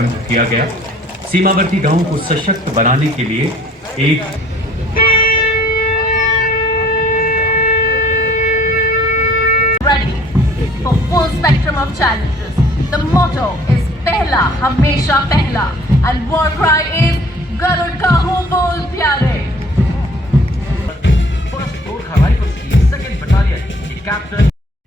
शुभारंभ किया गया। सीमावर्ती गांवों को सशक्त बनाने के लिए एक ready for full spectrum of challenges. The motto is Pehla Hamesha Pehla and war cry is Garud ka ho bol pyare.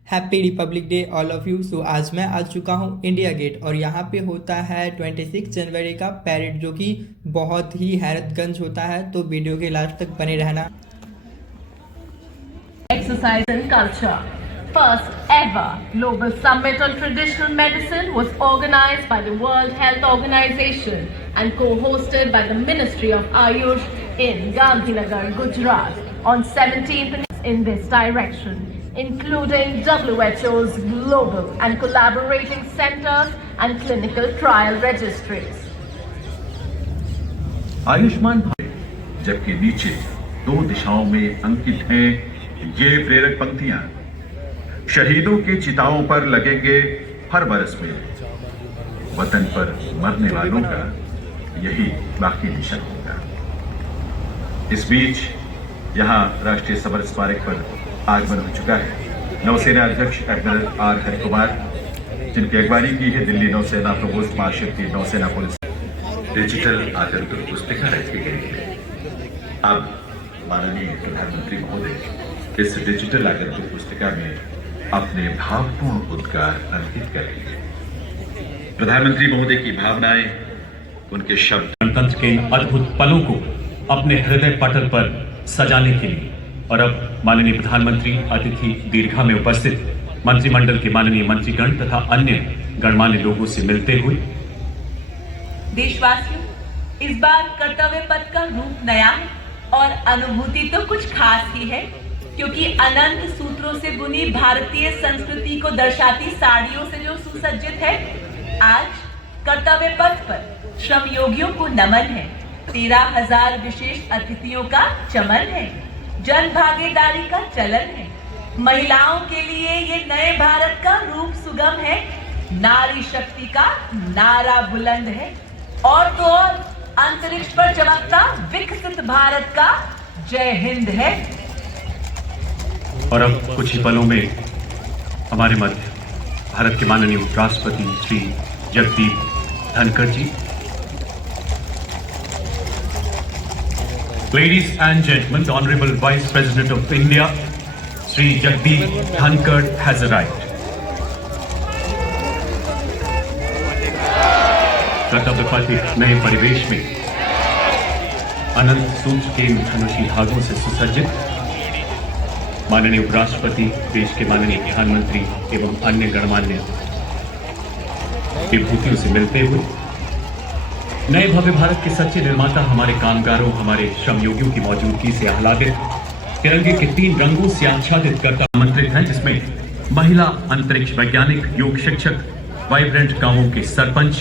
Happy republic day all of you. So आज मैं आ चुका हूँ इंडिया गेट और यहाँ पे होता है 26 जनवरी का पैरेड, जो कि बहुत ही हैरतगंज होता है। तो वीडियो के लास्ट तक बने रहना। Exercise and culture. First ever global summit on traditional medicine was organized by the World Health Organization and co-hosted by the Ministry of Ayush in Gandhinagar, Gujarat on 17th in this direction, including WHO's global and collaborating centers and clinical trial registries. Ayushman Bharat, जबकि नीचे 2 दिशाओं में अंकित हैं ये प्रेरक पंक्तियां। शहीदों की चिताओं पर लगेंगे हर बरस में, वतन पर मरने वालों का यही बाकी निशान होगा। इस बीच यहां राष्ट्रीय समर स्मारक पर आगमन हो चुका है नौसेना अध्यक्ष एडमिरल आर हरिकुमार, जिनकी अगवानी की है दिल्ली नौसेना प्रकोष्ठ मार्शल की नौसेना पुलिस। डिजिटल आगंतुक पुस्तिका रखी गई है। अब माननीय प्रधानमंत्री महोदय इस डिजिटल आगंतुक पुस्तिका में अपने भावपूर्ण उद्गार अंकित करेंगे। प्रधानमंत्री महोदय की भावनाएं, उनके शब्द गणतंत्र के इन अद्भुत पलों को अपने हृदय पटल पर सजाने के लिए और अब माननीय प्रधानमंत्री अतिथि दीर्घा में उपस्थित मंत्रिमंडल के माननीय मंत्रीगण तथा अन्य गणमान्य लोगों से मिलते हुए। देशवासियों, इस बार कर्तव्य पथ का रूप नया है और अनुभूति तो कुछ खास ही है, क्योंकि अनंत सूत्रों से बुनी भारतीय संस्कृति को दर्शाती साड़ियों से जो सुसज्जित है। आज कर्तव्य पथ पर श्रम योगियों को नमन है। 13,000 विशेष अतिथियों का चमन है। जन भागीदारी का चलन है। महिलाओं के लिए ये नए भारत का रूप सुगम है। नारी शक्ति का नारा बुलंद है और तो और अंतरिक्ष पर चमकता विकसित भारत का जय हिंद है। और अब कुछ ही पलों में हमारे मध्य भारत के माननीय उपराष्ट्रपति श्री जगदीप धनखड़ जी। Ladies and gentlemen, the Honorable Vice President of India, Sri Jagdeep Dhankar has arrived. कर्तव्य पथ एक नए परिवेश में अनंत सूत्र के धनुषी धागों से सुसज्जित माननीय उपराष्ट्रपति, देश के माननीय प्रधानमंत्री एवं अन्य गणमान्य विभूतियों से मिलते हुए नए भव्य भारत के सच्चे निर्माता हमारे कामगारों, हमारे श्रमयोगियों की मौजूदगी से आह्लादित तिरंगे के 3 रंगों से आच्छादित करता आमंत्रित हैं, जिसमें महिला अंतरिक्ष वैज्ञानिक, योग शिक्षक, वाइब्रेंट गांवों के सरपंच,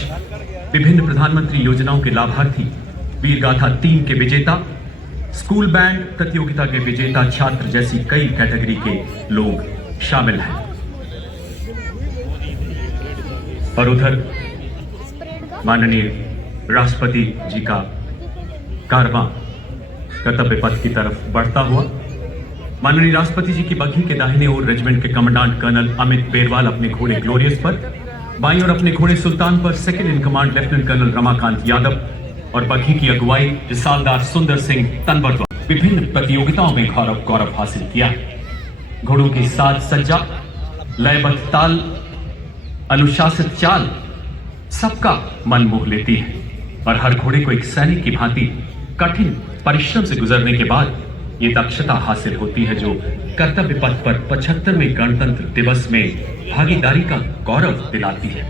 विभिन्न प्रधानमंत्री योजनाओं के लाभार्थी, वीर गाथा 3 के विजेता, स्कूल बैंड प्रतियोगिता के विजेता छात्र जैसी कई कैटेगरी के लोग शामिल हैं। और उधर माननीय राष्ट्रपति जी का कारवां कर्तव्य पथ की तरफ बढ़ता हुआ। माननीय राष्ट्रपति जी की बग्घी के दाहिने ओर रेजिमेंट के कमांडेंट कर्नल अमित बेरवाल अपने घोड़े ग्लोरियस पर, बाईं ओर अपने घोड़े सुल्तान पर second in command lieutenant colonel Ramakant Yadav और बग्घी की अगुवाई रिसालदार सुंदर सिंह तनवर द्वारा विभिन्न प्रतियोगिताओं में गौरव हासिल किया। घोड़ों की साज सज्जा, लयबद्ध ताल, अनुशासित चाल सबका मन मोह लेती है और हर घोड़े को एक सैनिक की भांति कठिन परिश्रम से गुजरने के बाद ये दक्षता हासिल होती है, जो कर्तव्य पथ पर 75वें गणतंत्र दिवस में भागीदारी का गौरव दिलाती है।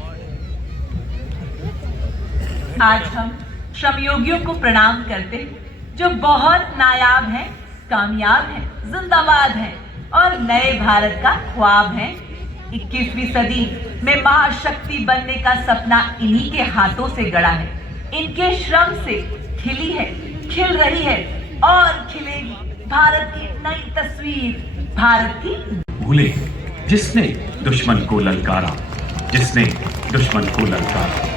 आज हम श्रमयोगियों को प्रणाम करते हैं, जो बहुत नायाब हैं, कामयाब हैं, जिंदाबाद हैं और नए भारत का ख्वाब हैं। 21वीं सदी में महाशक्ति बनने का सपना इन्हीं के हाथों से गढ़ा है। इनके श्रम से खिली है, खिल रही है और खिलेगी भारत की नई तस्वीर, भारत की। भूले जिसने दुश्मन को ललकारा, जिसने दुश्मन को ललकारा।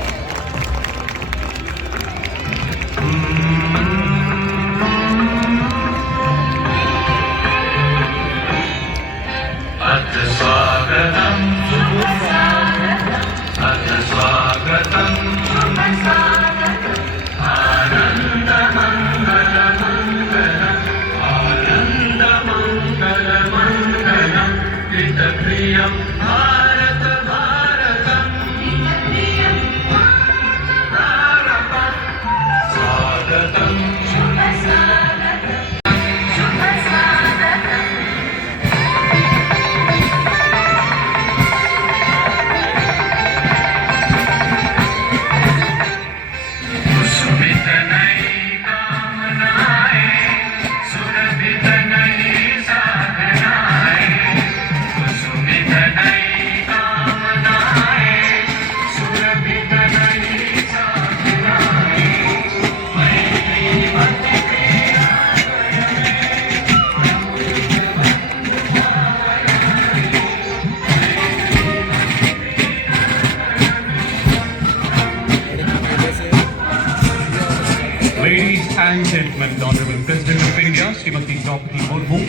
and gentlemen, the Honorable President of India, Srimati Draupadi Murmu,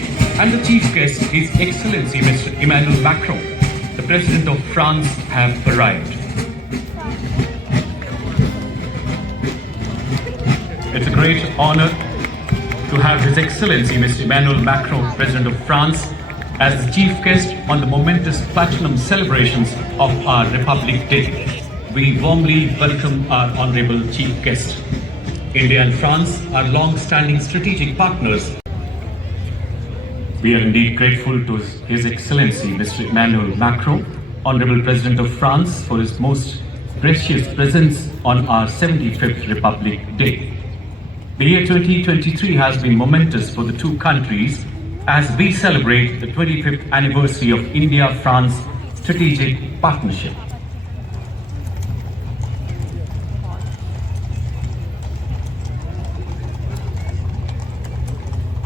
and the chief guest, His Excellency Mr. Emmanuel Macron, the President of France, have arrived. It's a great honor to have His Excellency Mr. Emmanuel Macron, President of France, as the chief guest on the momentous platinum celebrations of our Republic Day. We warmly welcome our honorable chief guest. India and France are long-standing strategic partners. We are indeed grateful to His Excellency Mr. Emmanuel Macron, Honorable President of France, for his most gracious presence on our 75th Republic Day. The year 2023 has been momentous for the two countries as we celebrate the 25th anniversary of India-France strategic partnership.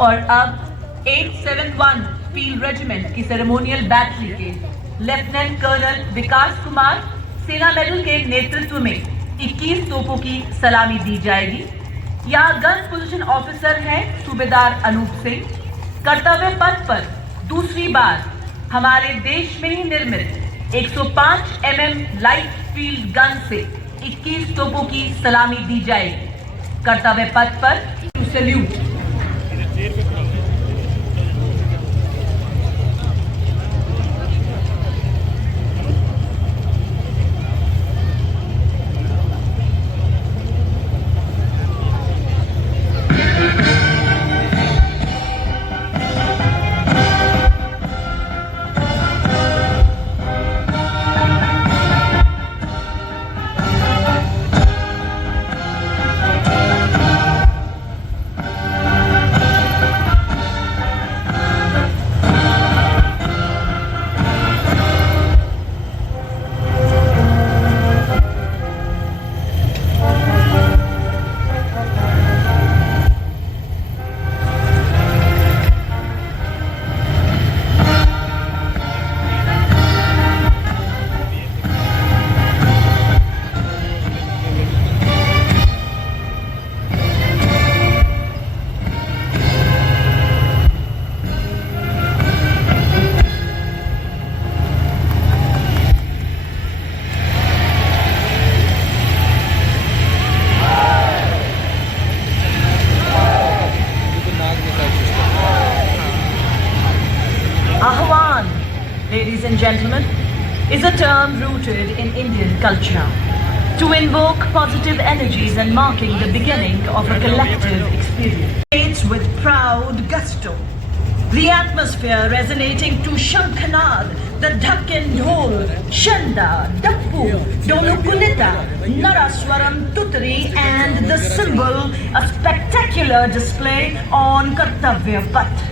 और अब 871 field regiment की ceremonial battery के lieutenant colonel विकास कुमार सेना medal के नेतृत्व में 21 तोपों की सलामी दी जाएगी। यहाँ गन पोजीशन ऑफिसर हैं सूबेदार अनूप सिंह। कर्तव्य पथ पर दूसरी बार हमारे देश में ही निर्मित 105 mm लाइट फील्ड गन से 21 तोपों की सलामी दी जाएगी। कर्तव्य पथ पर salute. Ladies and gentlemen, is a term rooted in Indian culture to invoke positive energies and marking the beginning of a collective experience. It's with proud gusto, the atmosphere resonating to Shankhanad, the Dhakkan Dhol, Shanda, Dappu, Dolukulita, Naraswaram Tutri, and the symbol, a spectacular display on Kartavya Path.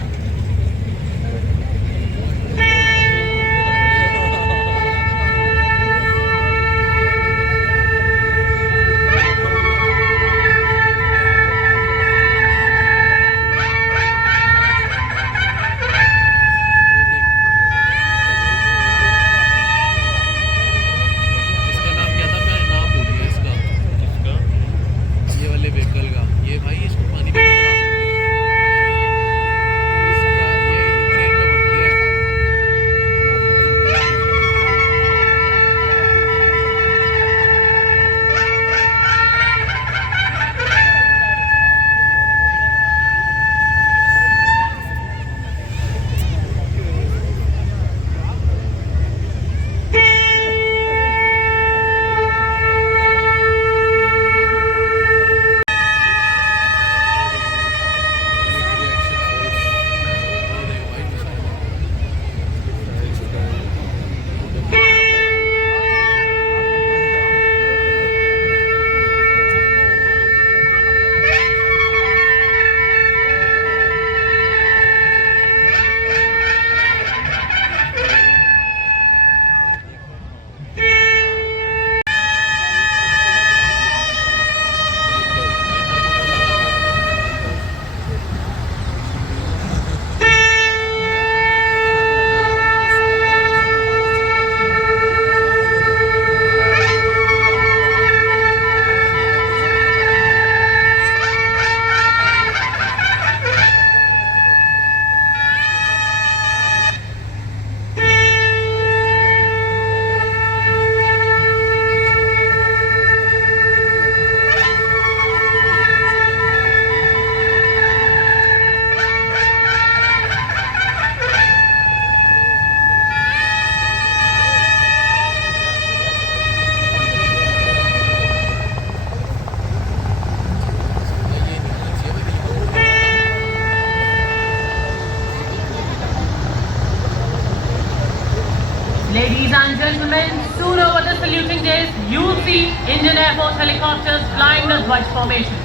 Indian Air Force helicopters flying the Dwaj formation.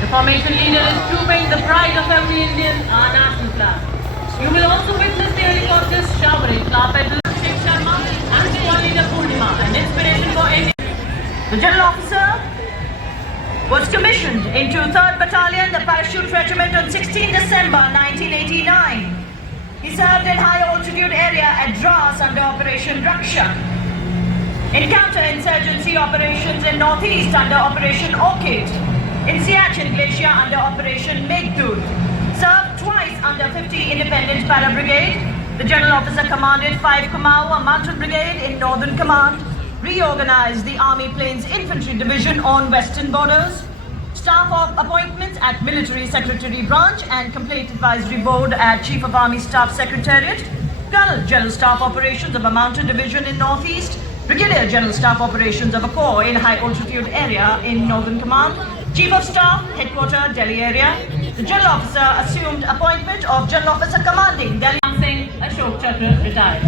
The formation leader is trooping the pride of every Indian, our national flag. You will also witness the helicopters showering flower petals, Sheikh Sharma and Squad Leader Purnima, an inspiration for India. The General Officer was commissioned into 3rd Battalion, the Parachute Regiment on 16 December 1989. He served in high altitude area at Dras under Operation Raksha. In counter-insurgency operations in Northeast under Operation Orchid. In Siachen Glacier under Operation Meghdud. Served twice under 50 Independent Para Brigade. The General Officer commanded 5 Kumaon, a mounted brigade in Northern Command. Reorganized the Army Plains Infantry Division on Western borders. Staff of appointments at Military Secretary Branch and Complaint Advisory Board at Chief of Army Staff Secretariat. Colonel General Staff Operations of a mounted division in Northeast. Brigadier General Staff Operations of a corps in high altitude area in Northern Command. Chief of Staff, Headquarter, Delhi area. The General Officer assumed appointment of General Officer Commanding Delhi. Singh Ashok Chakra retired.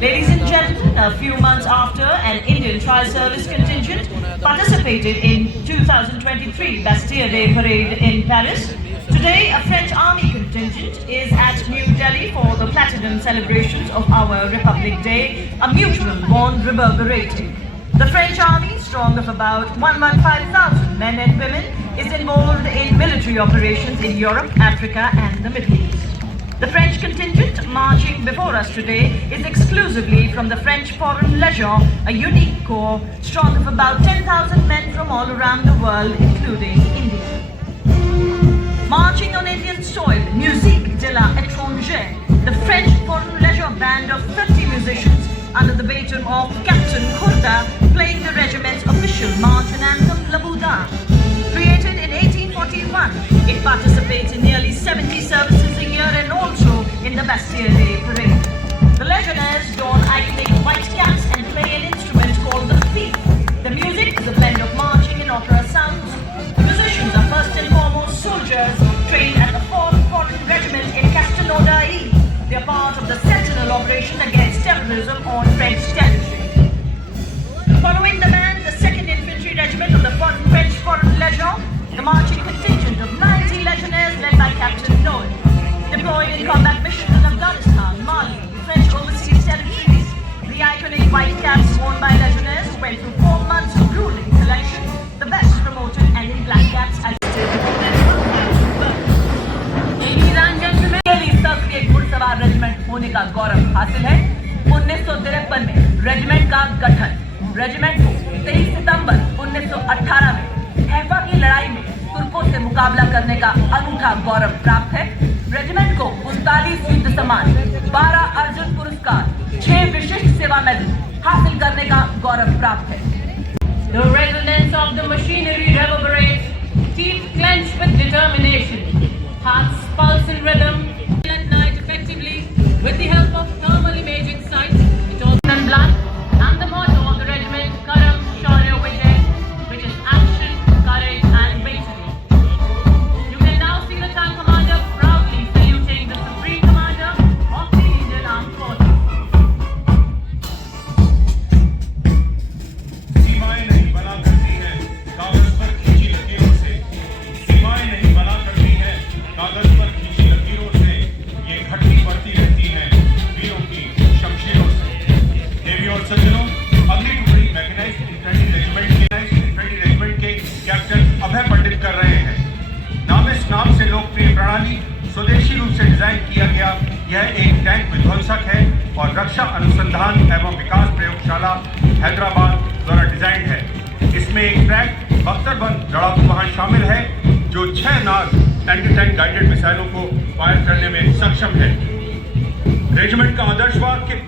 Ladies and gentlemen, a few months after an Indian tri-service contingent participated in 2023 Bastille Day parade in Paris, today a French army contingent is at New Delhi for the platinum celebrations of our Republic Day, a mutual bond reverberating. The French army, strong of about 115,000 men and women, is involved in military operations in Europe, Africa and the Middle East. The French contingent marching before us today is exclusively from the French Foreign Legion, a unique corps strong of about 10,000 men from all around the world, including India. Marching on Indian soil, Musique de l'Étranger, the French Foreign Legion band of 30 musicians under the baton of Captain Khurda, playing the regiment's official march and anthem, La Bouda. Created in 1841, it participates in nearly 70 services a year and also in the Bastille Day parade. The Legionnaires don iconic white caps and play an instrument called the thief. The music is a blend of marching and opera sounds. The musicians are first and foremost soldiers trained at the 4th Foreign Regiment in Castelnaudary. They are part of the Sentinel operation against terrorism on French territory. Following the band, the 2nd Infantry Regiment of the French Foreign Legion, the marching contingent of 90 Legionnaires led by Captain Noel, deployed in combat missions in Afghanistan, Mali, French overseas territories. The iconic white caps worn by Legionnaires went through 4 months of grueling selection, the best promoted and in black caps as Ladies and gentlemen, सक्रिय घुड़सवार regiment होने का गौरव हासिल है। 1953 में regiment का गठन। Regiment को 23 सितंबर 1918 में हैफा की लड़ाई में तुर्कों से मुकाबला करने का अनूठा गौरव प्राप्त है। रेजिमेंट को 39 युद्ध सम्मान, 12 अर्जुन पुरस्कार, 6 विशिष्ट सेवा मेडल हासिल करने का गौरव प्राप्त है। The resonance of the machinery reverberates, teeth clenched with determination, hearts pulse in rhythm. At night effectively with the help of thermal imaging sights, it all in blood, and the motto of the regiment, Karam Shaurya Vijay, which is action, courage and victory. You can now see the tank commander proudly saluting the Supreme Commander of the Indian Armed Forces. सीमाएं नहीं बना करती हैं कागज पर खींची लकीरों से, सीमाएं नहीं बना करती हैं कागज पर खींची लकीरों से, ये घटती बढ़ती रहती हैं वीरों की शमशीरों से। देवी और सज्जनों, अगली टुकड़ी मैकेनाइज्ड इन्फेंट्री रेजिमेंट के कैप्टन अभय पंडित कर रहे हैं। नाम से लोकप्रिय प्रणाली स्वदेशी रूप से डिजाइन किया गया यह एक टैंक विध्वंसक है और रक्षा अनुसंधान एवं विकास प्रयोगशाला हैदराबाद द्वारा डिजाइन है। इसमें एक ट्रैक बख्तरबंद लड़ाकू वाहन शामिल है जो 6 नाग एंटी टैंक गाइडेड मिसाइलों को फायर करने में सक्षम है। रेजिमेंट का आदर्श वाक्य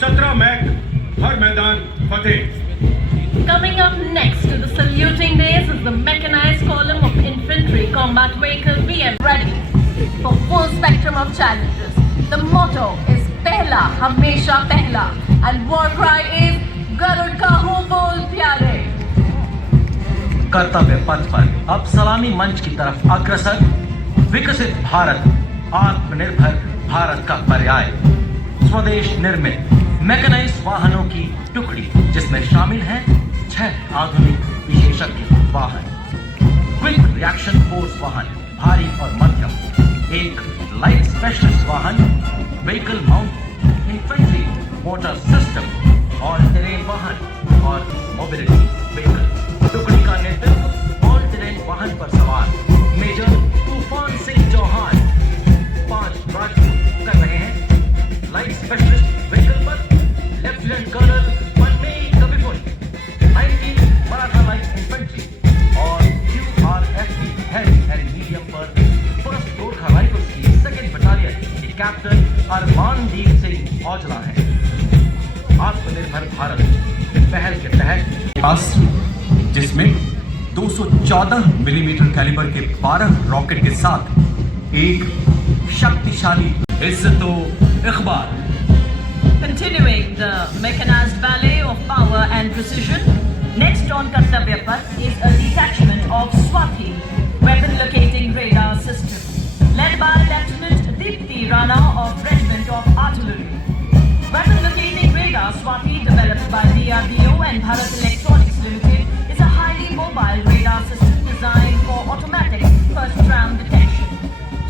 17 मैक हर मैदान फतेह। Coming up next to the saluting days is the mechanized column of infantry combat vehicle VM, ready for full spectrum of challenges. The motto is Pehla Hamesha Pehla and war cry is Garud ka ho bol pyare. कर्तव्य पथ पर अब सलामी मंच की तरफ अग्रसर, विकसित भारत, आत्मनिर्भर भारत का पर्याय, स्वदेश निर्मित मैकेनाइज्ड वाहनों की टुकड़ी जिसमें शामिल हैं 6 आधुनिक विशेषज्ञ वाहन, क्विक रिएक्शन फोर्स वाहन भारी और मध्यम, एक लाइट स्पेशलिस्ट वाहन, vehicle mount infantry motor system और टेरेन वाहन और मोबिलिटी व्हीकल। टुकड़ी का नेतृत्व ऑल टेरेन वाहन पर सवार मेजर तूफान सिंह चौहान 5 राजपूत कर रहे हैं। लाइट स्पेशलिस्ट व्हीकल पर lieutenant colonel Panmei Kavipul 19 Maratha light infantry और QRFB हेवी एंड मीडियम पर फर्स्ट गोरखा राइफल्स की 2nd बटालियन के कैप्टन अरमानदीप सिंह औजला है। आत्मनिर्भर भारत पहल के तहत पास जिसमें 214 मिलीमीटर कैलिबर के 12 रॉकेट के साथ एक शक्तिशाली इज्जतो Iqbal. Continuing the mechanized ballet of power and precision, next on Kartavya Path is a detachment of Swati weapon locating radar system, led by Lieutenant Deepti Rana of Regiment of Artillery. Weapon locating radar Swati, developed by DRDO and Bharat Electronics Limited, is a highly mobile radar system designed for automatic first-round detection.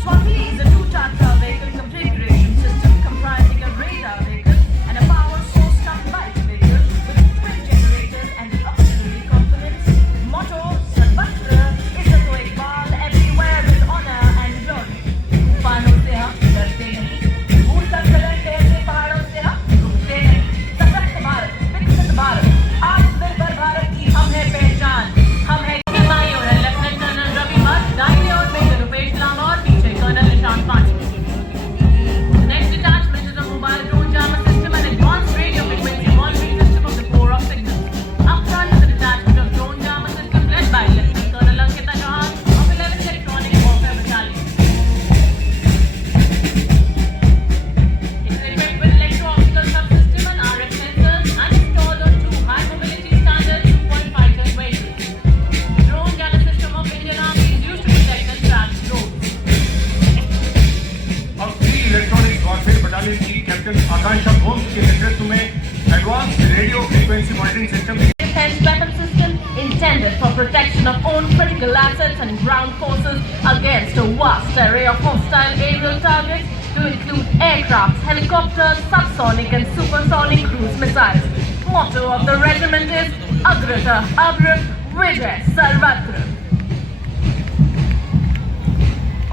Swati is a 2-chakra vehicle configuration system comprising a radar vehicle and a power source combined vehicle with twin generators and auxiliary components. Motto: Sarvatra Izzato Iqbal, everywhere with honor and glory. तूफानों से हम डरते नहीं, भूल तक लड़ते ऐसे पहाड़ों से हम रुकते नहीं। सशक्त भारत, विकसित भारत, आत्मनिर्भर भारत की हम है पहचान। हम है बाईं ओर लेफ्टिनेंट कर्नल रवि भट्ट, दाहिने ओर मेजर रुपेश लामा और पीछे colonel Nishant Pandey. The next detachment is a mobile drone jammer system and advanced radio frequency monitoring system of the Corps of Signals. Up front is a detachment of drone jammer system led by Lieutenant Colonel Ankita Chauhan of 11th Electronic Warfare Battalion. It is equipped with electro-optical subsystem and RF sensors and installed on 2 high-mobility standard 2.5-ton vehicles. The drone jammer system of Indian Army is used to protect and track drones. अब 3 electronic warfare battalion की captain आकांक्षा घोष के नेतृत्व में advance radio frequency monitoring system Defense weapon system intended for protection of own critical assets and ground forces against a vast array of hostile aerial targets to include aircraft, helicopters, subsonic and supersonic cruise missiles. Motto of the regiment is Agrata Abra Vijay Sarvatra.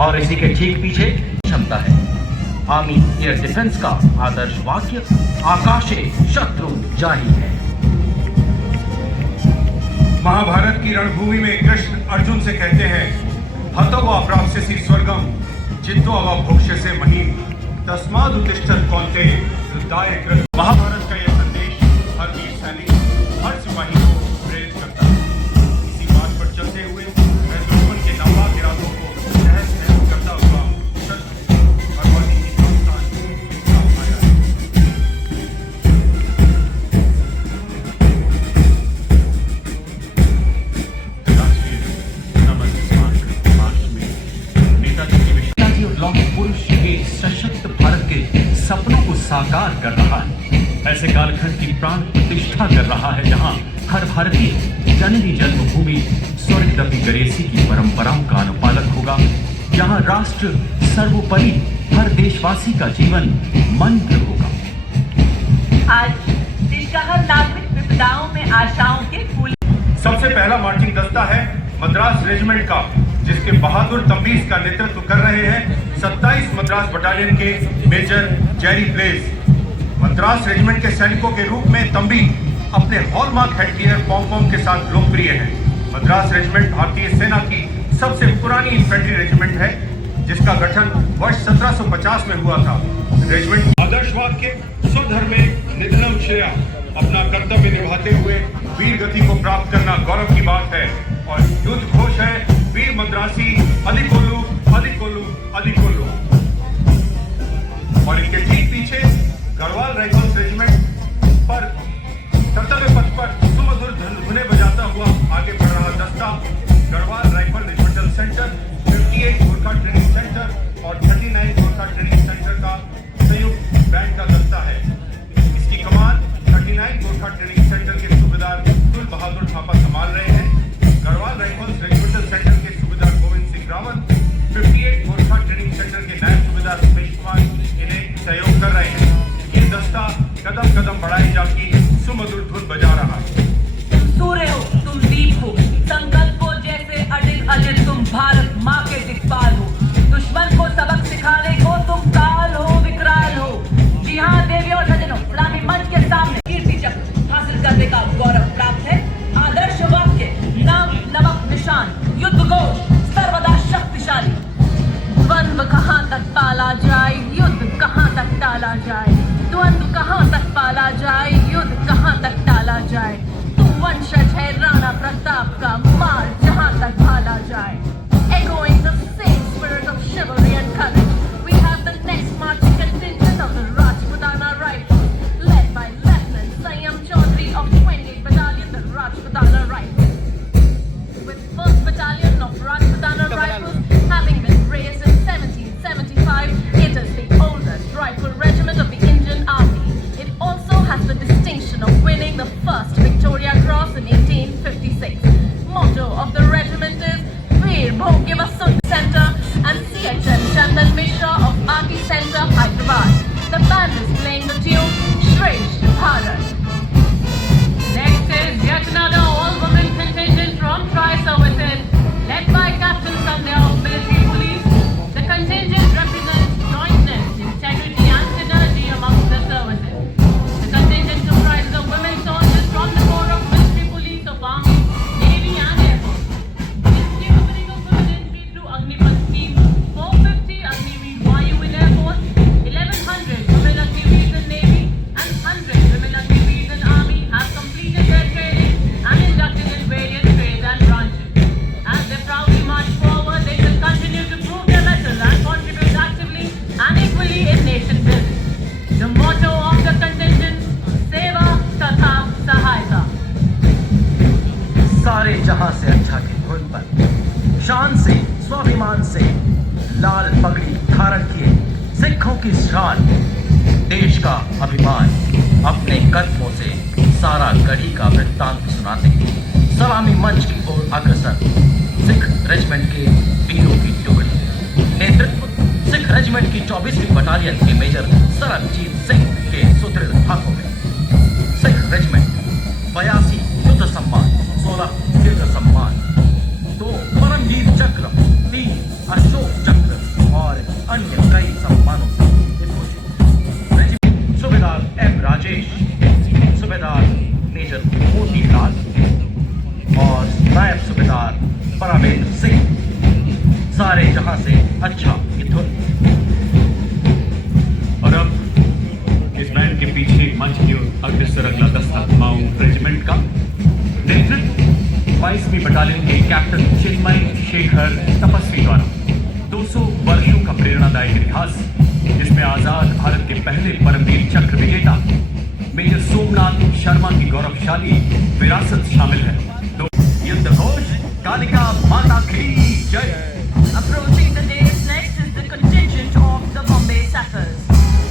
और इसी के ठीक पीछे क्षमता है। Army air defence का आदर्श वाक्य आकाशे शत्रु जाही है। महाभारत की रणभूमि में कृष्ण अर्जुन से कहते हैं, हतो वा प्राप्स्यसि स्वर्गम जित्वा वा भोक्ष्यसे महीम तस्माद् उत्तिष्ठत् कौन्तेय युद्धाय कृत। महाभारत का यह संदेश हर वीर सैनिक, हर सिपाही को प्रेरित करता है। इसी बात पर चलते हुए मैं दुश्मन के नापाक इरादों को तहस नहस करता हुआ शत्रु भगवानी की पाकिस्तान आया है। लौह पुरुष एक सशक्त भारत के सपनों को साकार कर रहा है। ऐसे कालखंड की प्राण प्रतिष्ठा कर रहा है जहां हर भारतीय जननी जन्मभूमि स्वर्गदपि गरेसी की परंपराओं का अनुपालक होगा, जहां राष्ट्र सर्वोपरि हर देशवासी का जीवन मंत्र होगा। आज देश का हर नागरिक विपदाओं में आशाओं के फूल। सबसे पहला मार्चिंग दस्ता है मद्रास रेजिमेंट का, जिसके बहादुर तंबीज का नेतृत्व कर रहे हैं 27 मद्रास बटालियन के major Jerry Place. Madras regiment के सैनिकों के रूप में तंबी अपने हॉलमार्क हेडगियर पॉम के साथ लोकप्रिय है। मद्रास रेजिमेंट भारतीय सेना की सबसे पुरानी इन्फेंट्री रेजिमेंट है, जिसका गठन वर्ष 1750 में हुआ था। रेजिमेंट आदर्शवाद के स्वधर्मे निधनम श्रेया, अपना कर्तव्य निभाते हुए वीर गति को प्राप्त करना गौरव की बात है। और युद्ध घोष है वीर मद्रासी अधिकोलू अधिकोलू अधिकोलू। और इनके ठीक पीछे गढ़वाल राइफल्स रेजिमेंट पर कर्तव्य पथ पर सुमधुर धुने बजाता हुआ आगे बढ़ रहा दस्ता Garhwal rifle regimental centre, 58 Gorkha training centre और 39 गोरखा ट्रेनिंग सेंटर का संयुक्त बैंड का दस्ता है। इसकी कमान 39 गोरखा ट्रेनिंग सेंटर के सूबेदार अब्दुल बहादुर band is playing the tune Shresth Bharat. Next is yet another all-women contingent from Tri-Services, led by Captain Sandhya of Military Police. The contingent represents jointness, integrity and synergy amongst the services. The contingent comprises of women soldiers from the Corps of Military Police of Army, Navy and Air Force. This year opening of women entry through Agnipath scheme, 450 Agniveer Vayu in Air Force, 1100 women Agniveers in Navy and 100 women Agniveers in Army have completed their training and inducted in various trades and branches. As they proudly march forward, they will continue to prove their mettle and contribute actively and equally in nation building. The motto of the contingent, Seva Tatha Sahayata. सारे जहां से अच्छा की धुन पर शान से स्वाभिमान से लाल पगड़ी धारण किए सिखों की शान, देश का अभिमान, अपने कदमों से सारा गढ़ी का वृत्तांत सुनाते सलामी मंच की ओर अग्रसर सिख रेजिमेंट के वीरों की टुकड़ी। नेतृत्व सिख रेजिमेंट की 24वीं बटालियन के मेजर सरबजीत सिंह के सुदृढ़ हाथों में। सिख रेजिमेंट 82 युद्ध सम्मान, 16 तीर्थ सम्मान, 2 परमवीर चक्र, 3 अशोक चक्र और अन्य कई सम्मानों से विभूषित। रेजिमेंट सूबेदार एम राजेश, सूबेदार मेजर मोतीलाल और नायब सूबेदार परमेंद्र सिंह। सारे जहां से अच्छा की धुन। और अब इस बैंड के पीछे मंच की ओर अग्रसर अगला दस्ता माउंट रेजिमेंट का नेतृत्व 22वीं बटालियन के कैप्टन चिन्मय शेखर तपस्वी द्वारा। 200 वर्षों का प्रेरणादायक इतिहास, जिसमें आजाद भारत के पहले परमवीर चक्र विजेता मेजर सोमनाथ शर्मा की गौरवशाली विरासत शामिल है। तो युद्ध घोष कालिका माता की जय। Approaching the dais next is the contingent of the Bombay Sappers.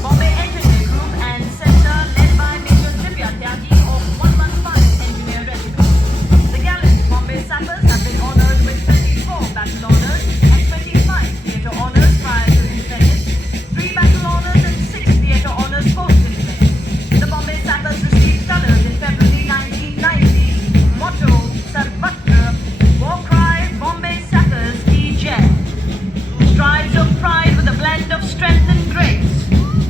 Bombay Engineer Group and Center led by Major Divya Tyagi of 115 Engineer Regiment. The gallant Bombay Sappers have been honored with 24 battle honors and 25 theatre honors prior to independence, 3 battle honors and 6 theatre honors post-independence. The Bombay Sappers received colors in February 1990. Motto, Sarvatra, war cry, Bombay Sappers ki jai. Strides of pride with a blend of strength and grace.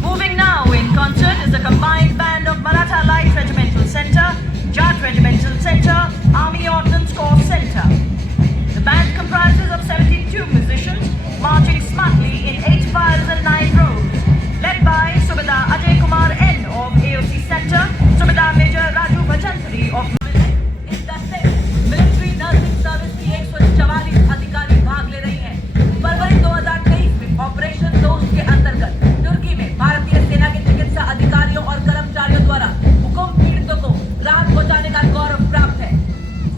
Moving now in concert is a combined band of Maratha Light Regimental Center, Jat Regimental Center, Army Ordnance Corps Center. The band comprises of 72 musicians marching smartly in 8 files and 9 rows. Led by Subedar Ajay Kumar N of AOC Center, Subedar Major Raju Bhajantari of इस दस्ते military nursing service की 144 अधिकारी भाग ले रही हैं। फरवरी 2023 में operation दोस्त के अंतर्गत तुर्की में भारतीय सेना के चिकित्सा अधिकारियों और कर्मचारियों द्वारा भूकंप पीड़ितों को राहत पहुंचाने का गौरव प्राप्त है।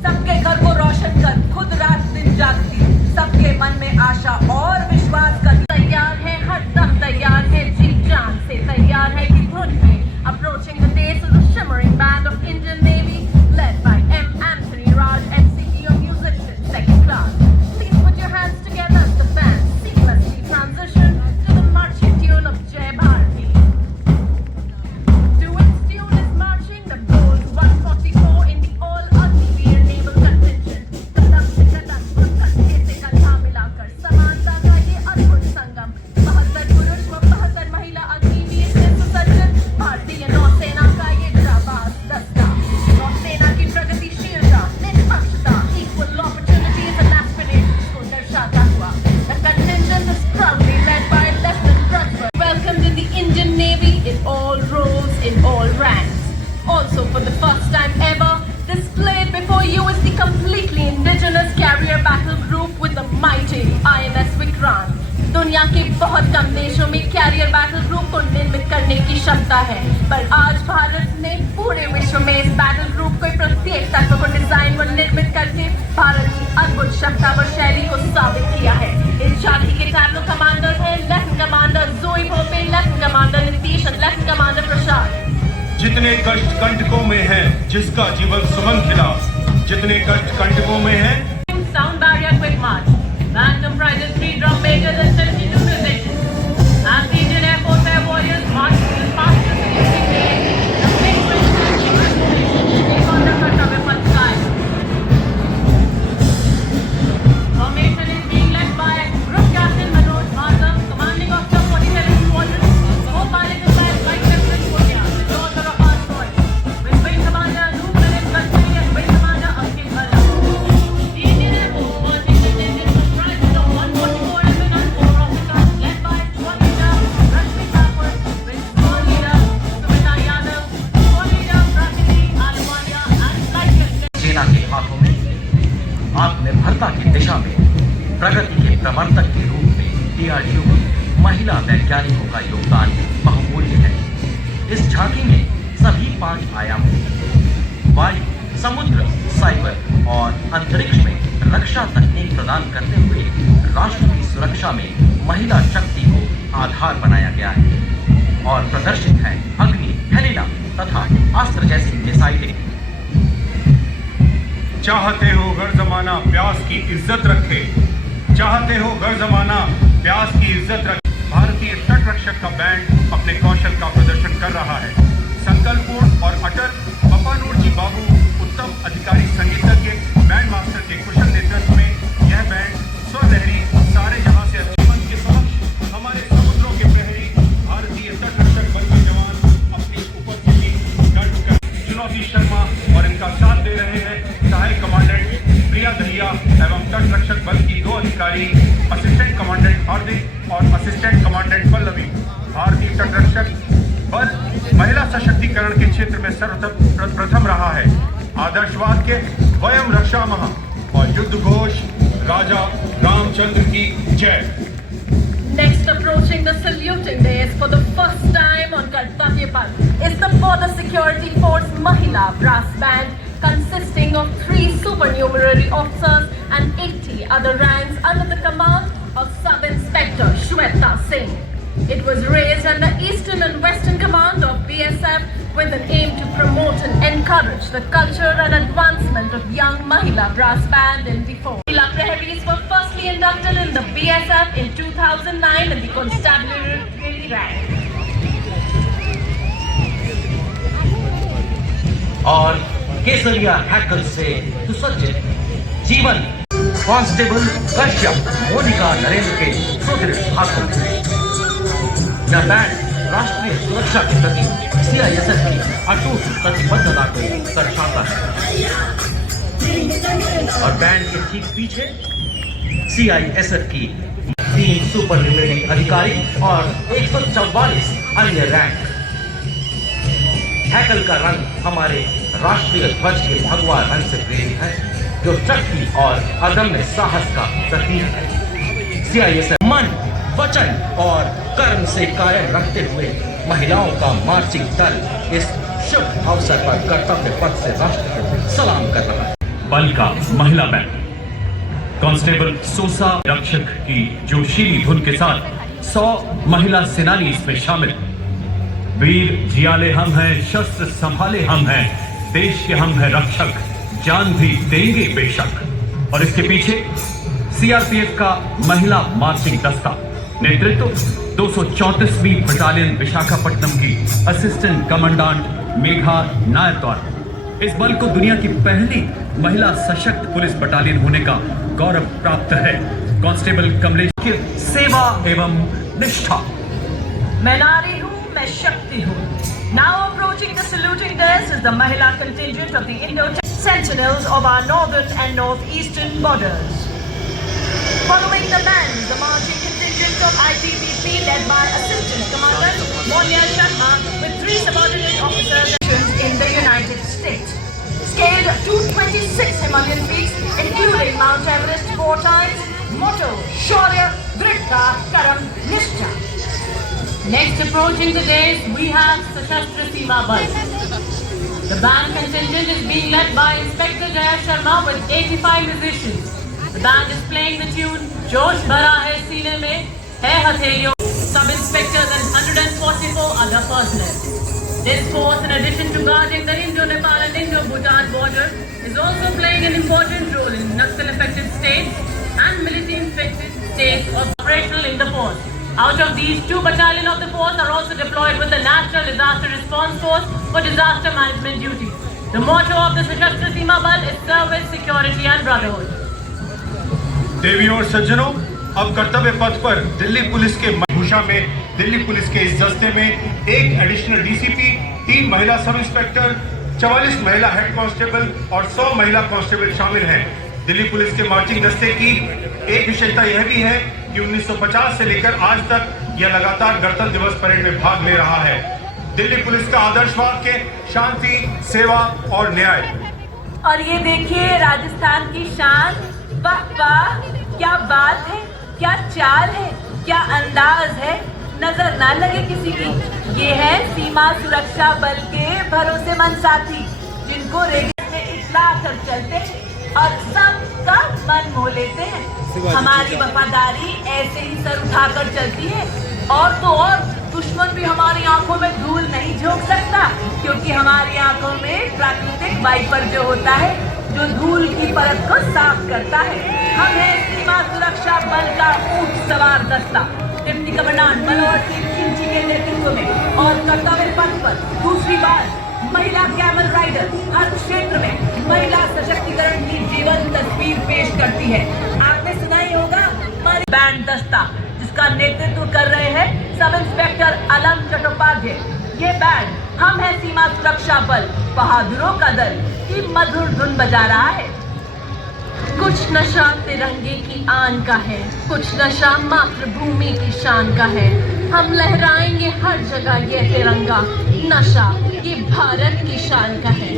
सबके घर को रोशन कर खुद रात दिन जागती, सबके मन में आशा और विश्वास का तैयार है, हर दम तैयार है, जी जान से तैयार है कि धुन में। Approaching the dais is a shimmering band of Indian Navy led by M. Anthony Raj, NCT musician, second class. Please put your hands together as the band seamlessly transition to the marching tune of Jai Bharati. To its tune is marching the bold 144 in the all-Agniveer naval contingent. कदम से कदम और कंधे से कंधा मिलाकर समानता का ये अद्भुत संगम। 72 पुरुष व 72 महिला अग्निवीर से सुसज्जित भारतीय नौसेना का ये जाबाज दस्ता। नौसेना की प्रगतिशीलता, निष्पक्षता, equal opportunities and aspirations को दर्शाता हुआ। The contingent is proudly led by Lieutenant Prasper, welcomed in the Indian Navy in all roles, in all ranks. Also for the first time ever, displayed before you is the completely indigenous carrier battle group with the mighty INS Vikrant. दुनिया के बहुत कम देशों में career battle group को निर्मित करने की क्षमता है, पर आज भारत ने पूरे विश्व में इस बैटल ग्रुप के प्रत्येक तत्व को डिजाइन व निर्मित करके भारत की अद्भुत क्षमता व शैली को साबित किया है। इस छाती के टैब्लो कमांडर हैं लेफ्टिनेंट कमांडर जोई भोपे, लेफ्टिनेंट कमांडर नीतीश और लेफ्टिनेंट कमांडर प्रसाद। जितने कष्ट कंटकों में है, जिसका जीवन सुमन खिला, जितने कष्ट कंटकों में है। Sound barrier quick march. Band comprises 3 drum majors and 72 musicians. As the Indian Air Force Air Warriors march to the निर्भरता की दिशा में प्रगति के प्रवर्तक के रूप में DRDO में महिला वैज्ञानिकों का योगदान बहुमूल्य है। इस झांकी में सभी 5 आयामों वायु, समुद्र, साइबर और अंतरिक्ष में रक्षा तकनीक प्रदान करते हुए राष्ट्र की सुरक्षा में महिला शक्ति को आधार बनाया गया है और प्रदर्शित है अग्नि, हेलिना तथा अस्त्र जैसी मिसाइलें। चाहते हो घर जमाना प्यास की इज्जत रखे, चाहते हो घर जमाना प्यास की इज्जत रखे। भारतीय तट रक्षक का बैंड अपने कौशल का प्रदर्शन कर रहा है। संकल्पपूर्ण और अटल बपानूर जी बाबू उत्तम अधिकारी संगीतज्ञ बैंड मास्टर के कुशल नेतृत्व में यह बैंड स्वलहरी सारे जहां से अच्छे मन के समक्ष हमारे समुद्रों के प्रहरी भारतीय तट रक्षक बल के जवान अपनी उपस्थिति दर्ज कर चुनौती शर्मा और इनका साथ दे रहे हैं सहायक कमांडेंट प्रिया दहिया एवं तट रक्षक बल की 2 अधिकारी असिस्टेंट कमांडेंट हार्दिक और असिस्टेंट कमांडेंट पल्लवी। भारतीय तट रक्षक बल महिला सशक्तिकरण के क्षेत्र में सर्वप्रथम रहा है। आदर्शवाद के वयम रक्षामः और युद्ध घोष राजा रामचंद्र की जय। Next approaching the saluting dais for the first time on Kartavya Path is the Border Security Force Mahila Brass Band consisting of 3 supernumerary officers and 80 other ranks under the command of Sub-Inspector Shweta Singh. It was raised under Eastern and Western Command of BSF with an aim to promote and encourage the culture and advancement of young Mahila Brass Band in the force. Mahila Praharis were firstly inducted in the BSF in 2009 in the constabulary rank. और केसरिया हैकल से सुसज्जित जीवन constable Kashyap Monika Narendra के सुदृढ़ हाथों यह band राष्ट्रीय सुरक्षा के प्रति CISF की अटूट प्रतिबद्धता को दर्शाता है। और बैंड के ठीक पीछे CISF की 3 सुपर न्यूमेरिक अधिकारी और 144 अन्य रैंक। हैकल का रंग हमारे राष्ट्रीय ध्वज के भगवा रंग से प्रेरित है जो शक्ति और अदम्य साहस का प्रतीक है। CISF मन, वचन और कर्म से कायम रखते हुए महिलाओं का मार्चिंग दल इस शुभ अवसर पर कर्तव्य पथ से राष्ट्र को सलाम कर रहा है। बल का महिला बैंड कांस्टेबल सोसा रक्षक की जोशीली धुन के साथ 100 महिला सेनानी इसमें शामिल। वीर जियाले हम हैं, शस्त्र संभाले हम हैं, देश के हम हैं रक्षक, जान भी देंगे बेशक। और इसके पीछे CRPF का महिला मार्चिंग दस्ता नेतृत्व 234वीं बटालियन विशाखापट्टनम की असिस्टेंट कमांडेंट मेघा नायर द्वारा। इस बल को दुनिया की पहली महिला सशक्त पुलिस बटालियन होने का गौरव प्राप्त है। कांस्टेबल कमलेश की सेवा एवं निष्ठा। मैं नारी हूँ, मैं शक्ति हूँ। Now approaching the saluting dais is the Mahila contingent of the Indo-Sentinels of our northern and northeastern borders. Following the band, the marching contingent of ITBP led by Assistant Commandant Monia Sharma with 3 subordinate officers in the United States. Scaled 226 Himalayan peaks, including Mount Everest 4 times. Motto: Shaurya, Vritta, Karam, Nishtha. Next approaching the dais, we have Sashastra Seema Bal. The band contingent is being led by Inspector Jaya Sharma with 85 musicians. The band is playing the tune Josh Bhara Hai Seene Mein Hai Hatheliyon. Sub-inspectors and 144 other personnel. This force, in addition to guarding the Indo-Nepal and Indo-Bhutan border, is also playing an important role in Naxal-affected states and military-infected states operational in the force. Out of these, 2 battalions of the force are also deployed with the National Disaster Response Force for disaster management duties. The motto of the Sashastra Seema Bal is service, security and brotherhood. देवियों और सज्जनों, अब कर्तव्य पथ पर Delhi police के भूषा में दिल्ली पुलिस के इस दस्ते में 1 एडिशनल DCP, 3 महिला सब इंस्पेक्टर, 44 महिला हेड कांस्टेबल और 100 महिला कांस्टेबल शामिल हैं। दिल्ली पुलिस के मार्चिंग दस्ते की एक विशेषता यह भी है कि 1950 से लेकर आज तक यह लगातार गणतंत्र दिवस परेड में भाग ले रहा है। दिल्ली पुलिस का आदर्शवाद के शांति, सेवा और न्याय। और ये देखिए राजस्थान की शान, वह वाह, क्या बात है, क्या चाल है, क्या अंदाज है, नजर ना लगे किसी की। ये है सीमा सुरक्षा बल के भरोसेमंद साथी, जिनको रेडियो में इतला कर चलते हैं और सबका मन मोह लेते हैं। हमारी वफादारी ऐसे ही सर उठाकर चलती है, और तो और दुश्मन भी हमारी आंखों में धूल नहीं झोंक सकता, क्योंकि हमारी आंखों में प्राकृतिक वाइपर जो होता है, जो धूल की परत को साफ करता है। हम है सीमा सुरक्षा बल का ऊंट सवार दस्ता, डिप्टी कमांडेंट मनोहर सिंह चिंची के नेतृत्व में और कर्तव्य पथ पर दूसरी बार महिला कैमल राइडर हर क्षेत्र में महिला सशक्तिकरण की जीवन तस्वीर पेश करती है। आपने सुना ही होगा हमारी बैंड दस्ता, जिसका नेतृत्व कर रहे हैं सब इंस्पेक्टर अलम चट्टोपाध्याय। ये बैंड हम है सीमा सुरक्षा बल बहादुरों का दल की मधुर धुन बजा रहा है। कुछ नशा तिरंगे की आन का है, कुछ नशा मातृभूमि की शान का है। हम लहराएंगे हर जगह ये तिरंगा, नशा ये भारत की शान का है।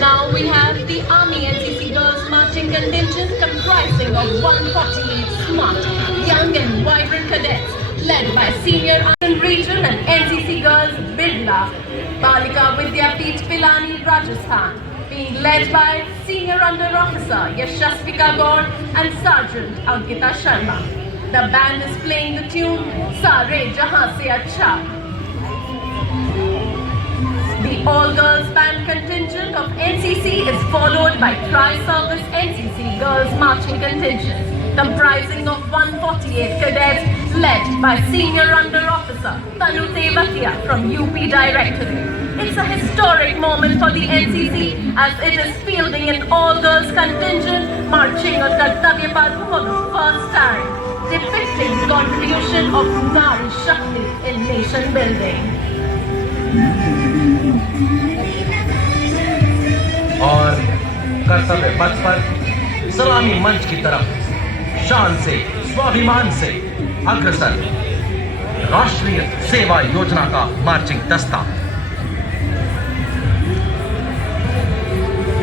Now we have the Army NCC Girls Marching Contingent comprising of 148 smart, young and vibrant cadets led by Senior Anand Region and NCC Girls Bidla, Balika Vidyapeeth Pilani, Rajasthan, being led by Senior Under Officer Yashasvika Gaur and Sergeant Ankita Sharma. The band is playing the tune Sare Jahan Se Acha. The all-girls band contingent of NCC is followed by tri-service NCC Girls Marching Contingent, comprising of 148 cadets led by Senior Under Officer Tanu Tevatia from UP Directorate. It's a historic moment for the NCC as it is fielding an all-girls contingent marching on Kartavya Path for the first time, depicting the contribution of Nari Shakti in nation building. और कर्तव्य पथ पर सलामी मंच की तरफ शान से स्वाभिमान से अग्रसर राष्ट्रीय सेवा योजना का मार्चिंग दस्ता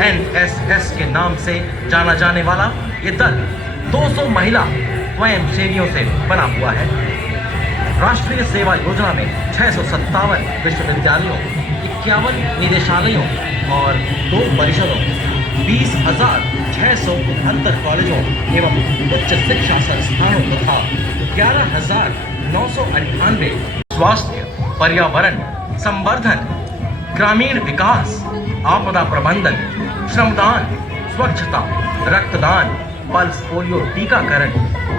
NSS के नाम से जाना जाने वाला ये दल 200 महिला स्वयंसेवियों से बना हुआ है। राष्ट्रीय सेवा योजना में 657 विश्वविद्यालयों, 51 निदेशालयों और 2 परिषदों, 20,669 कॉलेजों एवं उच्च शिक्षा संस्थानों तथा 11,998 स्वास्थ्य, पर्यावरण, संवर्धन, ग्रामीण विकास, आपदा प्रबंधन, श्रमदान, स्वच्छता, रक्तदान, पल्स पोलियो टीकाकरण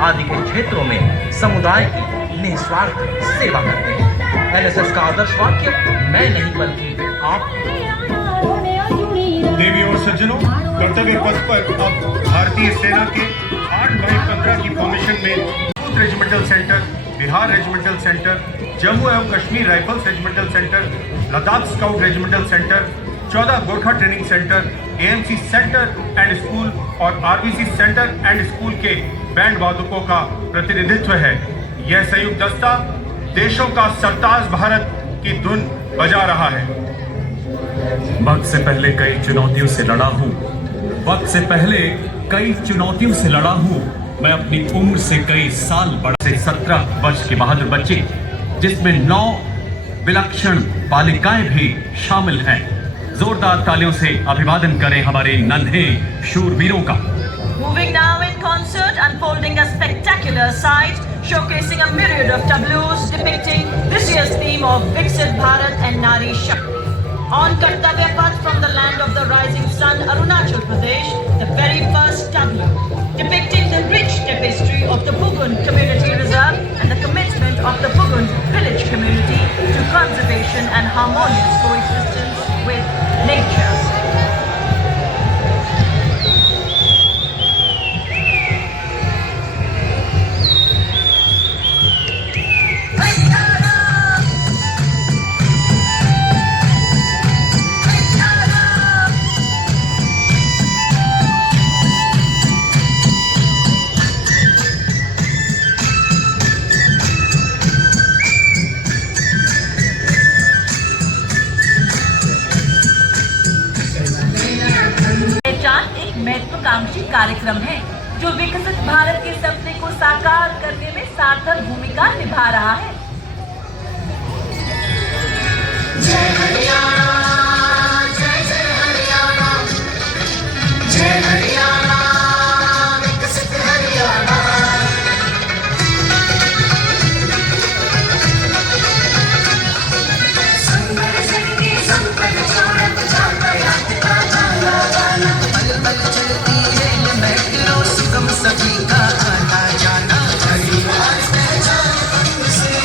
आदि के क्षेत्रों में समुदाय की निस्वार्थ सेवा करते हैं। एनएसएस का आदर्श वाक्य मैं नहीं बल्कि आप। देवी और सज्जनों, कर्तव्य पथ पर अब भारतीय सेना के 8x15 की फॉर्मेशन में regimental centre, Bihar regimental centre, Jammu एवं Kashmir rifles regimental centre, Ladakh scout regimental centre, 14 Gorkha training centre, AMC centre and school और आरबीसी सेंटर एंड स्कूल के बैंड वादकों का प्रतिनिधित्व है। यह संयुक्त दस्ता देशों का सरताज भारत की धुन बजा रहा है। वक्त से पहले कई चुनौतियों से लड़ा हूँ, वक्त से पहले कई चुनौतियों से लड़ा हूँ। मैं अपनी उम्र से कई साल बड़ा से 17 वर्ष के बहादुर बच्चे, जिसमें 9 विलक्षण बालिकाएं भी शामिल हैं। जोरदार तालियों से अभिवादन करें हमारे नन्हे शूरवीरों का। Moving now in concert, unfolding a spectacular sight, showcasing a myriad of tableaus depicting this year's theme of Viksit Bharat and Nari Shakti. On Kartavya Path from the land of the rising sun, Arunachal Pradesh, the very first tableau, depicting the rich tapestry of the Bugund Community Reserve and the commitment of the Bugund village community to conservation and harmonious coexistence with nature. विकसित भारत के सपने को साकार करने में सार्थक भूमिका निभा रहा है। जय हरियाणा, जय जय हरियाणा, जय हरियाणा, विकसित हरियाणा। संघर्ष शक्ति संकट छोड़त जाता यात्रा जाना जाना। पल पल चलती रेल मेट्रो सुगम सभी का आना जाना। परिवार पहचान से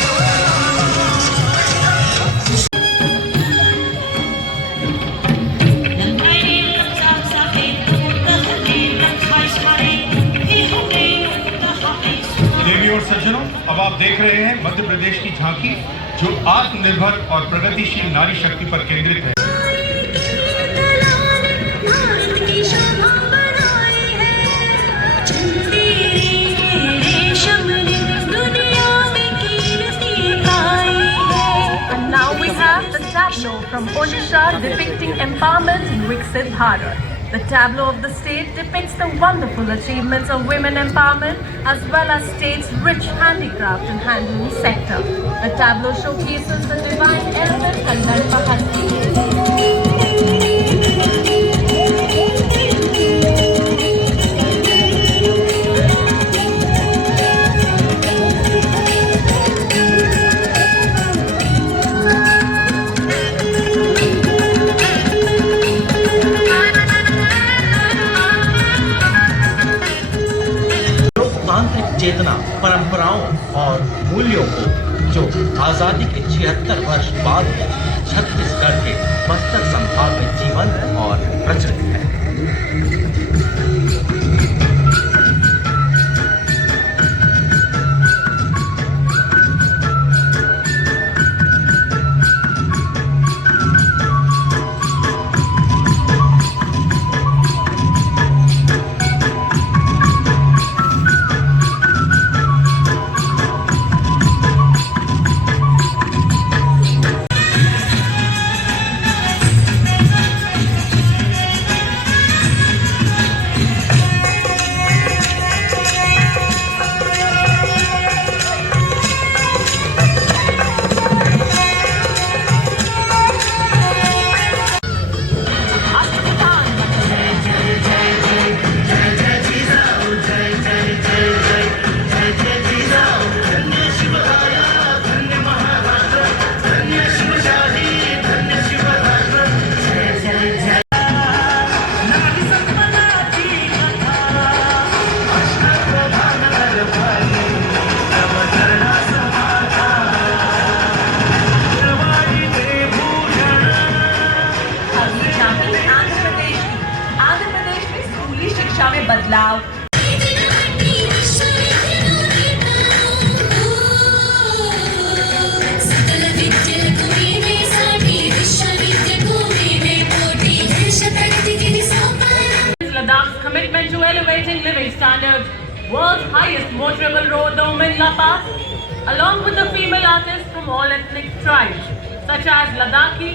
देवी और सज्जनों, अब आप देख रहे हैं मध्य प्रदेश की झांकी जो आत्मनिर्भर और प्रगतिशील नारी शक्ति पर केंद्रित है। And now we have the tableau from Odisha depicting empowerment in Viksit Bharat. The tableau of the state depicts the wonderful achievements of women empowerment as well as state's rich handicraft and handloom sector. The tableau showcases the divine element and Mahati. लोकतांत्रिक चेतना, परंपराओं और मूल्यों को जो आजादी के 76 वर्ष बाद में छत्तीसगढ़ के बस्तर संभाग में जीवन और प्रचलित है। शिक्षा में बदलाव, Ladakh's commitment to elevating living standards, world's highest motorable road dome in La Paz, along with the female artists from all ethnic tribes, such as Ladakhi,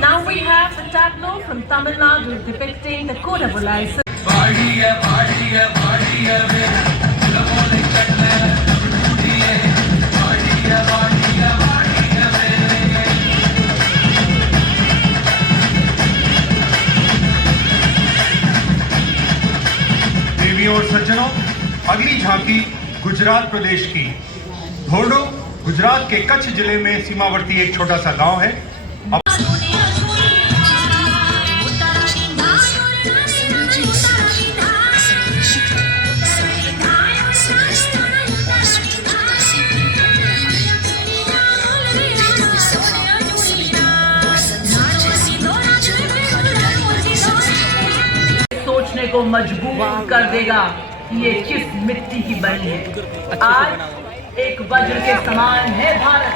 Now we have the tableau from Tamil Nadu depicting the Kodavulai. देवियों और सज्जनों, अगली झांकी गुजरात प्रदेश की धोर्डो गुजरात के कच्छ जिले में सीमावर्ती एक छोटा सा गांव है। सोचने को मजबूर कर देगा कि ये किस मिट्टी की बनी है। आज एक वज्र के समान है भारत।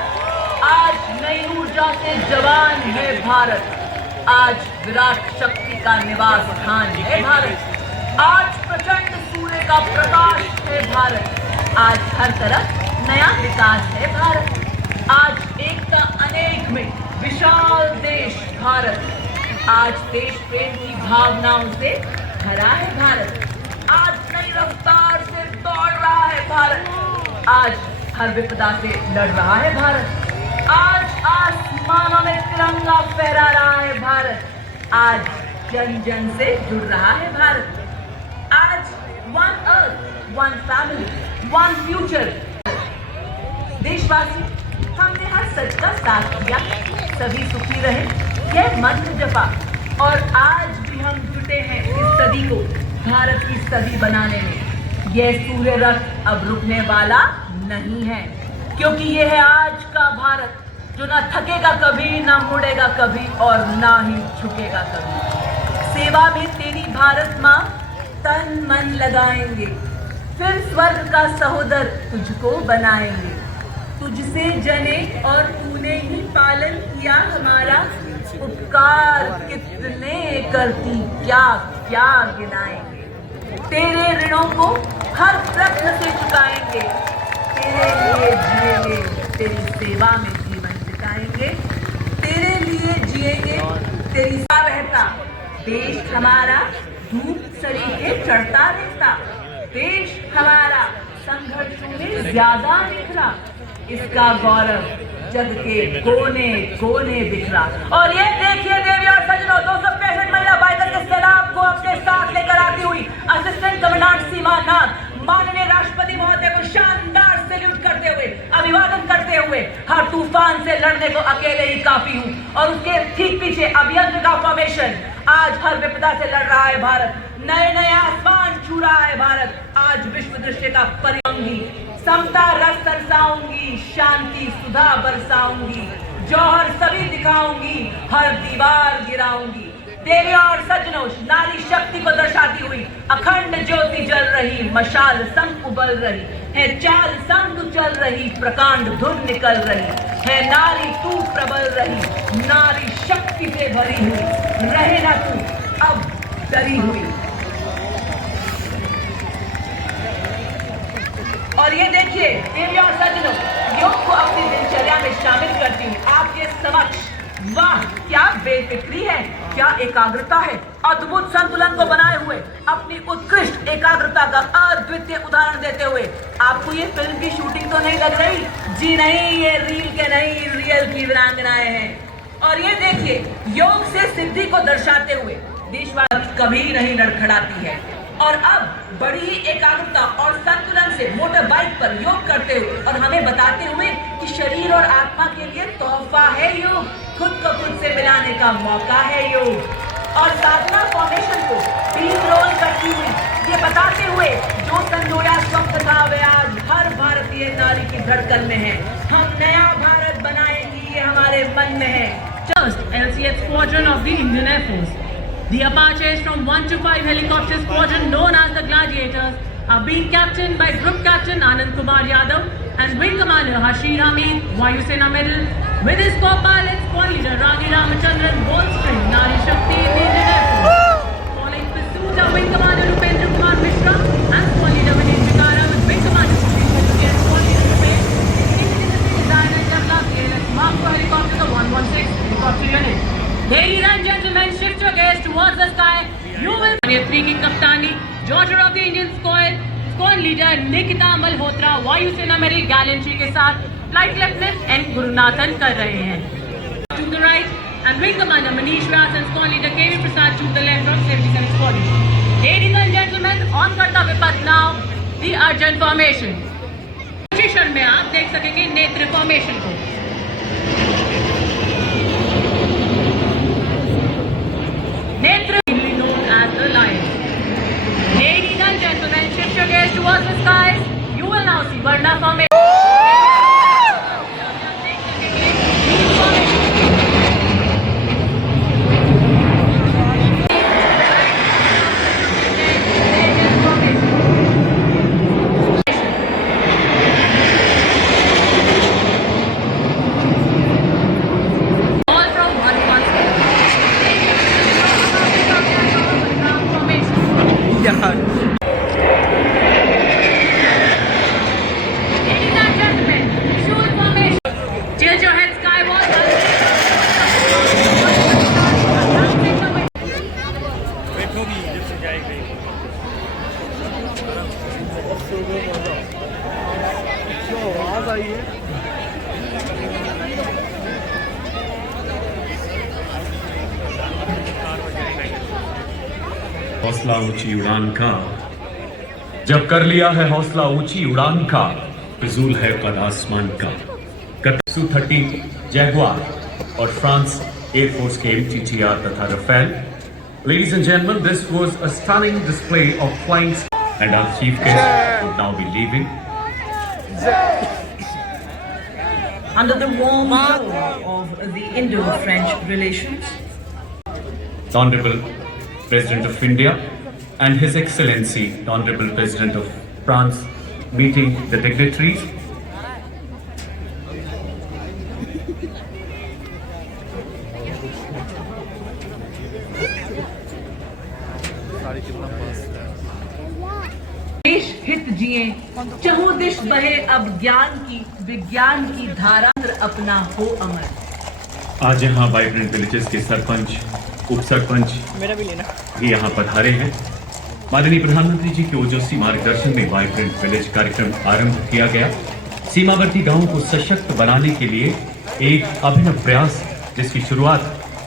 आज नई ऊर्जा से जवान है भारत। आज विराट शक्ति का निवास स्थान है भारत। आज प्रचंड सूर्य का प्रकाश है भारत। आज हर तरफ नया विकास है भारत। आज एकता अनेक में विशाल देश भारत। आज देश प्रेम की भावनाओं से भरा है भारत। आज नई रफ्तार से दौड़ रहा है भारत। आज हर विपदा से लड़ रहा है भारत। आज आसमानों में तिरंगा फहरा रहा है भारत। आज जन जन से जुड़ रहा है भारत। आज one earth, one family, one future. देशवासी, हमने हर सच का साथ किया, सभी सुखी रहे, यह मंत्र जपा। और आज भी हम जुटे हैं इस सदी को भारत की सदी बनाने में। यह सूर्य रथ अब रुकने वाला नहीं है, क्योंकि यह है आज का भारत जो ना थकेगा कभी, ना मुड़ेगा कभी और ना ही झुकेगा कभी। सेवा में तेरी भारत माँ तन मन लगाएंगे, फिर स्वर्ग का सहोदर तुझको बनाएंगे। तुझसे जने और तूने ही पालन किया हमारा, उपकार कितने करती क्या क्या गिनाएंगे। तेरे ऋणों को हर प्रश्न से चुकाएंगे, तेरे लिए जिएंगे, तेरी सेवा में जीवन बिताएंगे, तेरे लिए जिएंगे, तेरी सेवा रहता। देश हमारा धूप सरीखे चढ़ता रहता, देश हमारा संघर्षों में ज्यादा निखरा, इसका गौरव जग के कोने कोने बिखरा। और ये देखिए देवी और सजनों, 265 महिला बाइकर के सैलाब को अपने साथ लेकर आती हुई असिस्टेंट कमांडेंट सीमा नाथ माननीय राष्ट्रपति महोदय को शानदार सैल्यूट करते हुए, अभिवादन करते हुए, हर तूफान से लड़ने को अकेले ही काफी हूँ। और उसके ठीक पीछे अभियंत्र का फॉर्मेशन, आज हर विपदा से लड़ रहा है भारत, नए नए आसमान छू रहा है भारत। आज विश्व दृश्य का परिवंगी, समता रस तरसाऊंगी, शांति सुधा बरसाऊंगी, जौहर सभी दिखाऊंगी, हर दीवार गिराऊंगी। देवी और सज्जनों, नारी शक्ति को दर्शाती हुई अखंड ज्योति जल रही, मशाल संग उबल रही है, चाल संग चल रही, प्रकांड धुन निकल रही है। नारी तू प्रबल रही, नारी शक्ति से भरी हुई, रहे ना तू अब डरी हुई। और ये देखिए देवी और सज्जनों, योग को अपनी दिनचर्या में शामिल करती हूँ आपके समक्ष। वाह क्या बेफिक्री है, क्या एकाग्रता है। अद्भुत संतुलन को बनाए हुए अपनी उत्कृष्ट एकाग्रता का अद्वितीय उदाहरण देते हुए आपको ये फिल्म की शूटिंग तो नहीं लग रही? जी नहीं, ये रील के नहीं, रियल की वीरांगनाएं हैं। और ये देखिए, योग से सिद्धि को दर्शाते हुए देशवासी कभी नहीं लड़खड़ाती है। और अब बड़ी ही एकाग्रता और संतुलन से मोटर बाइक पर योग करते हुए और हमें बताते हुए कि शरीर और आत्मा के लिए तोहफा है योग, खुद को खुद से मिलाने का मौका है योग। और साधना फॉर्मेशन को टीम रोल करती हुई ये बताते हुए जो संजोया स्वप्न था वे आज हर भारतीय नारी की धड़कन में है। हम नया भारत बनाएंगे, ये हमारे मन में है। First LCS Squadron of the Indian Air Force. The Apaches from 1 to 5 helicopter squadron known as the Gladiators are being captained by Group Captain Anand Kumar Yadav and Wing Commander Hashir Hamid, Vayu Sena Medal, with his co-pilot Squad Leader Ragi Ramachandran, bolstering Nari Shakti in the Indian Air Force. Following pursuit of Wing Commander Upendra Kumar Mishra and Squad Leader Vineet Vikara with Wing Commander Sushil Chettiar and Squad Leader Rupesh, indigenously designed and developed the ALS Mark II helicopter, the 116 helicopter unit. Ladies and gentlemen, shift your gaze towards the sky. You will see 3 की कप्तानी, daughter of the Indian squad leader Nikita Malhotra वायु सेना medal gallantry के साथ flight lieutenant N Gurunathan कर रहे हैं। To the right and Wing Commander Manish Vyas and squad leader KV Prasad to the left of 77 Squadron. Ladies and gentlemen, on कर्तव्य पथ now the Arjun formation. Position में आप देख सकेंगे नेत्र फॉर्मेशन को। Netra, known as the Lion. Ladies and gentlemen, shift your gaze towards the skies. You will now see Varna formation. हौसला ऊंची उड़ान का, जब कर लिया है हौसला ऊंची उड़ान का, फिजूल है कद आसमान का। Su-30 जैगुआर और फ्रांस एयरफोर्स के MTTR तथा Rafale. Ladies and gentlemen, this was a stunning display of flying, and our chief guest will now be leaving. Under the warm glow of the Indo-French relations, The Honorable President of India and His Excellency, the Honorable President of France, meeting the dignitaries. देश हित जिए, चहुदिश बहे अब ज्ञान की विज्ञान की धारा, अपना हो अमर। आज यहाँ वाइब्रेंट विलेजेस के सरपंच, उप सरपंच भी यहाँ पधारे हैं। माननीय प्रधानमंत्री जी के ओजस्वी मार्गदर्शन में वाइब्रेंट विलेज कार्यक्रम आरंभ किया गया। सीमावर्ती गांवों को सशक्त बनाने के लिए एक अभिनव प्रयास, जिसकी शुरुआत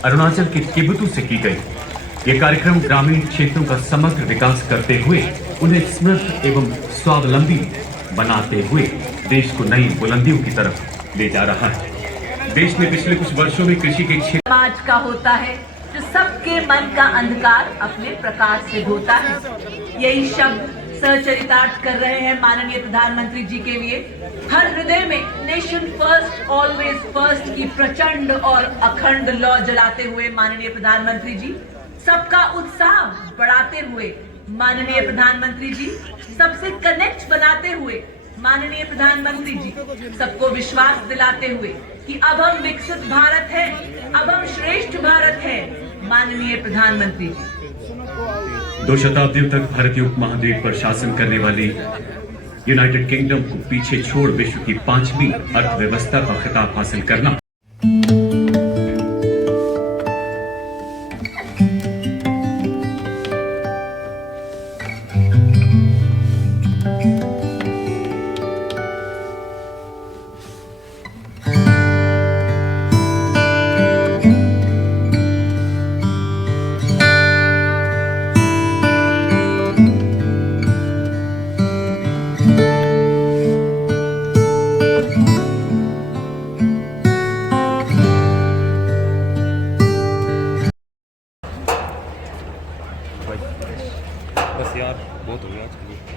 अरुणाचल के किबुतु से की गई। ये कार्यक्रम ग्रामीण क्षेत्रों का समग्र विकास करते हुए उन्हें समृद्ध एवं स्वावलंबी बनाते हुए देश को नई बुलंदियों की तरफ ले जा रहा है। देश ने पिछले कुछ वर्षों में कृषि के क्षेत्र समाज का होता है जो सबके मन का अंधकार अपने प्रकाश से धोता है। यही शब्द सचरितार्थ कर रहे हैं माननीय प्रधानमंत्री जी के लिए। हर हृदय में नेशन फर्स्ट ऑलवेज फर्स्ट की प्रचंड और अखंड लौ जलाते हुए माननीय प्रधानमंत्री जी, सबका उत्साह बढ़ाते हुए माननीय प्रधानमंत्री जी, सबसे कनेक्ट बनाते हुए माननीय प्रधानमंत्री जी, सबको विश्वास दिलाते हुए कि अब हम विकसित भारत है, अब हम श्रेष्ठ भारत है। माननीय प्रधानमंत्री जी 2 शताब्दियों तक भारतीय उपमहाद्वीप पर शासन करने वाली यूनाइटेड किंगडम को पीछे छोड़ विश्व की 5वीं अर्थव्यवस्था का खिताब हासिल करना। बस यार बहुत हो गया आज के लिए।